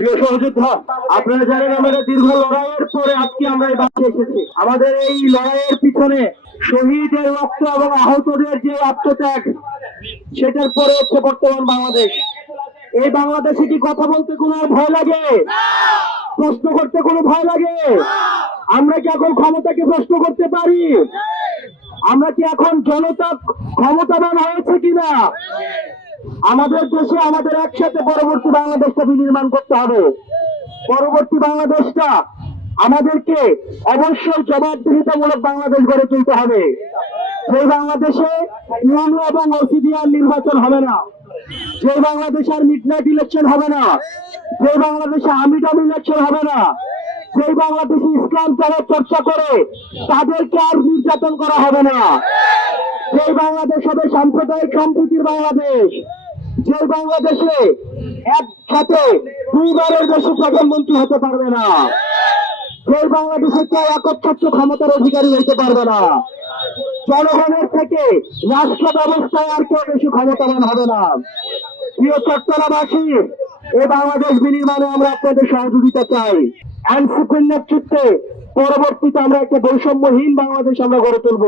প্রিয় সহযোদ্ধা, আপনারা জানেন আমাদের দীর্ঘ লড়াইয়ের পরে আজকে আমরা এই বাঁচে এসেছি। আমাদের এই লড়াইয়ের পিছনে শহীদের রক্ত এবং আহতদের যে আত্মত্যাগ, সেটার পরে হচ্ছে বর্তমান বাংলাদেশ। এই বাংলাদেশে কি কথা বলতে কোনো ভয় লাগে? প্রশ্ন করতে কোনো ভয় লাগে? আমরা কি এখন ক্ষমতাকে প্রশ্ন করতে পারি? আমরা কি এখন জনতা ক্ষমতাবান হয়েছে কিনা? আমাদের দেশে আমাদের একসাথে পরবর্তী বাংলাদেশটা বিনির্মাণ করতে হবে। পরবর্তী বাংলাদেশটা আমাদেরকে অবশ্যই জবাবদিহিতামূলক বাংলাদেশ গড়ে তুলতে হবে। সেই বাংলাদেশে ইউনো এবং ওসিডিআর নির্বাচন হবে না, যে বাংলাদেশে আর মিডনাইট ইলেকশন হবে না, যে বাংলাদেশে আমিডাম ইলেকশন হবে না, সেই বাংলাদেশে ইসলাম যারা চর্চা করে তাদেরকে আর নির্যাতন করা হবে না, সেই বাংলাদেশ হবে সাম্প্রদায়িক সম্প্রীতির বাংলাদেশ, যে বাংলাদেশে একসাথে দুইবারের বেশি প্রধানমন্ত্রী হতে পারবে না, যে বাংলাদেশে কেউ একচ্ছত্র ক্ষমতার অধিকারী হইতে পারবে না, জনগণের থেকে রাষ্ট্র ব্যবস্থায় আর কেউ বেশি ক্ষমতাবান হবে না। প্রিয় চট্টগ্রামবাসী, এই বাংলাদেশ বিনির্মাণে আমরা আপনাদের সহযোগিতা চাই। এনসিপির নেতৃত্বে পরবর্তীতে আমরা একটা বৈষম্যহীন বাংলাদেশ আমরা গড়ে তুলব।